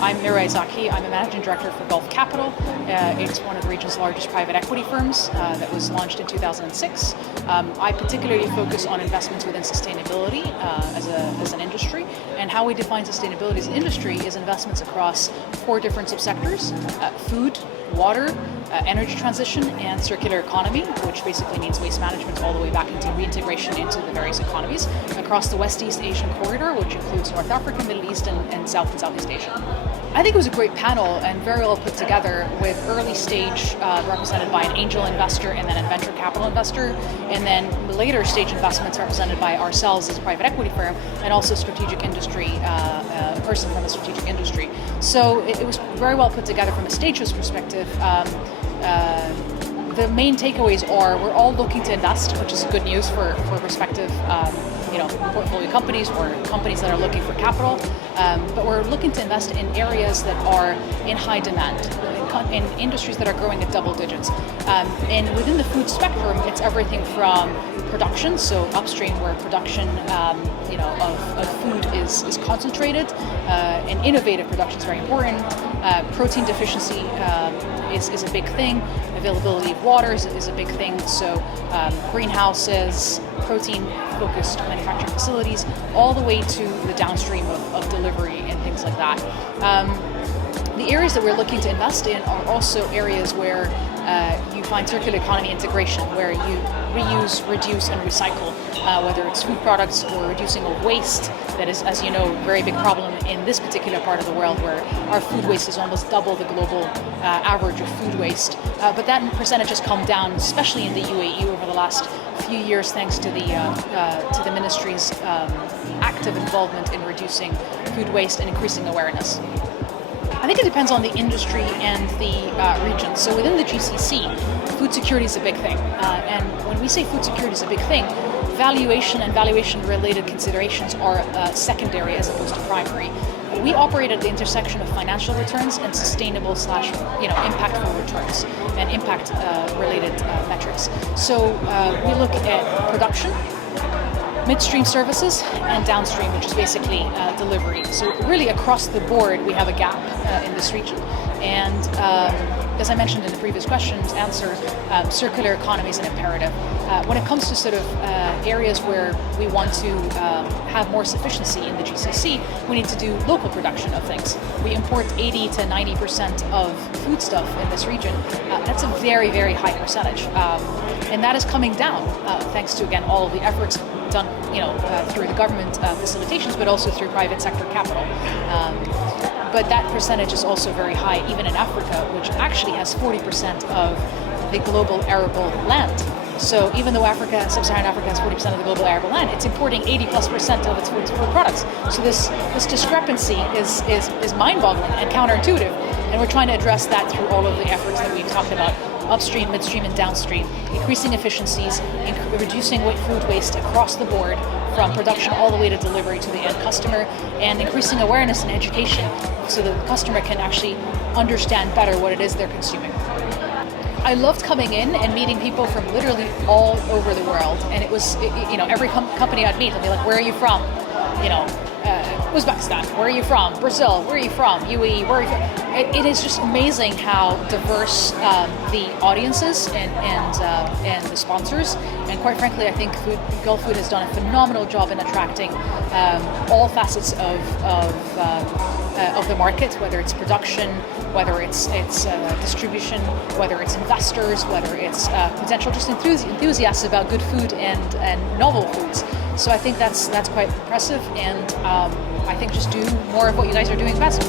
I'm Miray Zaki. I'm a managing director for Gulf Capital. It's one of the region's largest private equity firms that was launched in 2006. I particularly focus on investments within sustainability as an industry, and how we define sustainability as an industry is investments across 4 different subsectors: food, water, energy transition, and circular economy, which basically means waste management all the way back into reintegration into the various economies across the West-East Asian corridor, which includes North Africa, Middle East, and Southeast Asia. I think it was a great panel and very well put together, with early stage represented by an angel investor and then a venture capital investor, and then later stage investments represented by ourselves as a private equity firm, and also strategic industry, a person from a strategic industry. So it was very well put together from a stages perspective. The main takeaways are we're all looking to invest, which is good news for prospective portfolio companies or companies that are looking for capital. But we're looking to invest in areas that are in high demand, in industries that are growing at double digits. And within the food spectrum, it's everything from production, so upstream where production of food is concentrated, and innovative production is very important. Protein deficiency is a big thing. Availability of water is a big thing. So greenhouses, protein-focused manufacturing facilities, all the way to the downstream of delivery and things like that. The areas that we're looking to invest in are also areas where you find circular economy integration, where you reuse, reduce, and recycle, whether it's food products or reducing of waste. That is, as you know, a very big problem in this particular part of the world, where our food waste is almost double the global average of food waste. But that percentage has come down, especially in the UAE, over the last few years, thanks to the ministry's active involvement in reducing food waste and increasing awareness. I think it depends on the industry and the region. So within the GCC, food security is a big thing. And when we say food security is a big thing, valuation and valuation-related considerations are secondary as opposed to primary. We operate at the intersection of financial returns and sustainable / impactful returns and impact-related metrics. So we look at production, midstream services, and downstream, which is basically delivery. So really across the board, we have a gap in this region. And as I mentioned in the previous question's answer, circular economy is an imperative. When it comes to sort of areas where we want to have more sufficiency in the GCC, we need to do local production of things. We import 80 to 90% of foodstuff in this region. That's a very, very high percentage. And that is coming down thanks to, again, all of the efforts done through the government facilitations, but also through private sector capital. But that percentage is also very high even in Africa, which actually has 40% of the global arable land. So even though Sub-Saharan Africa has 40% of the global arable land, it's importing 80+% of its food products. So this discrepancy is mind-boggling and counterintuitive, and we're trying to address that through all of the efforts that we've talked about: upstream, midstream, and downstream, increasing efficiencies, reducing food waste across the board, from production all the way to delivery to the end customer, and increasing awareness and education so that the customer can actually understand better what it is they're consuming. I loved coming in and meeting people from literally all over the world, and it was, every company I'd meet, I'd be like, "Where are you from?" Uzbekistan. Where are you from? Brazil. Where are you from? UAE. Where are you from? It is just amazing how diverse the audiences and the sponsors. And quite frankly, I think Gulf Food has done a phenomenal job in attracting all facets of the market, whether it's production, whether it's distribution, whether it's investors, whether it's potential just enthusiasts about good food and novel foods. So I think that's quite impressive, and I think just do more of what you guys are doing best.